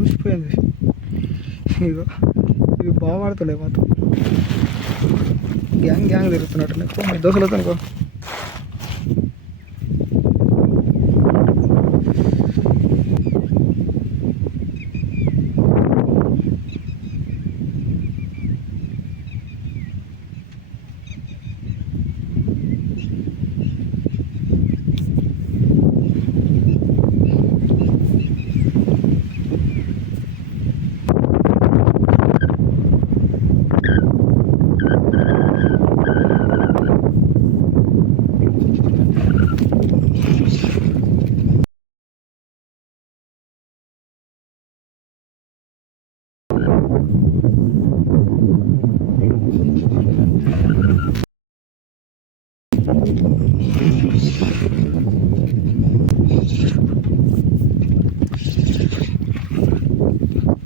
ఊసిపోయింది. ఇగో ఇవి బాగా పడుతుండే మాత్రం గ్యాంగ్ తిరుగుతున్నట్టు ఎక్కువ దోశలు అనుకో.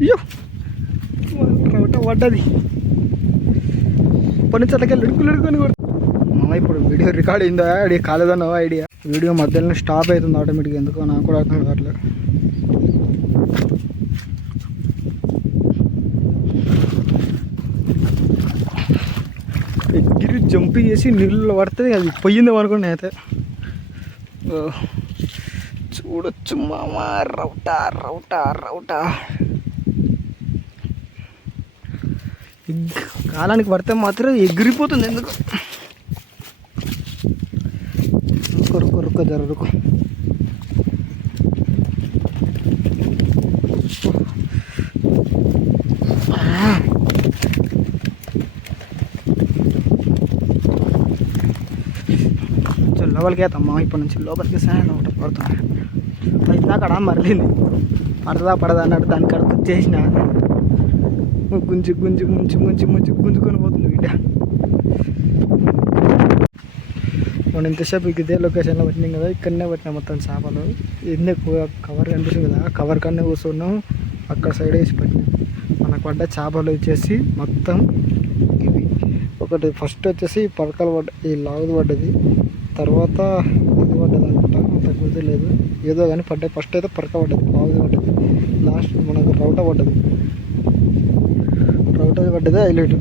అయ్యో పడ్డది పొన్నిచ్చట్లకి లుడుకుని కూడా. ఇప్పుడు వీడియో రికార్డ్ అయిందా ఐడియా కాలేదన్న ఐడియా. వీడియో మధ్యలో స్టాప్ అవుతుంది ఆటోమేటిక్గా, ఎందుకో నాకు కూడా అర్థం కావట్లేదు. ఎగిరి జంప్ చేసి నీళ్ళు పడితే అది పోయిందేమో అనుకోండి అయితే. చూడొచ్చు మామ, రౌటా రౌటా రౌటా కాలానికి పడితే మాత్రం ఎగిరిపోతుంది. ఎందుకు రుక్క జరుకు లోపలికి అవుతామ్మా. ఇప్పటి నుంచి లోపలికి ఒకటి పడుతున్నాయి. ఇందాక మరలింది పడదా అన్నట్టు దాని కడుపు చేసిన గుంజుకొని పోతుంది బిడ్డ. మనం ఇంతసేపు ఇదే లొకేషన్లో పట్టినాం కదా, ఇక్కడనే పట్టినాం మొత్తం చేపలు. ఎందుకు కవర్ కనిపిస్తుంది కదా, కవర్ కన్నా కూర్చున్నాం, అక్కడ సైడ్ వేసి పట్టినాం. మనకు పడ్డ చేపలు వచ్చేసి మొత్తం ఇవి. ఒకటి ఫస్ట్ వచ్చేసి పరకలు ఈ లావుది పడ్డది, తర్వాత ఇది పడ్డది అనుకుంటా, అంత గుర్తులేదు. ఏదో కానీ పడ్డాయి. ఫస్ట్ అయితే పరక పడ్డది, లావుది పడ్డది. లాస్ట్ మనకు రౌట పడ్డది హైలైట్.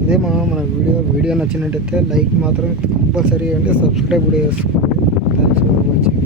ఇదే మన వీడియో నచ్చినట్టయితే లైక్ మాత్రం కంపల్సరీ అంటే సబ్స్క్రైబ్ కూడా చేసుకోండి. Thanks for watching.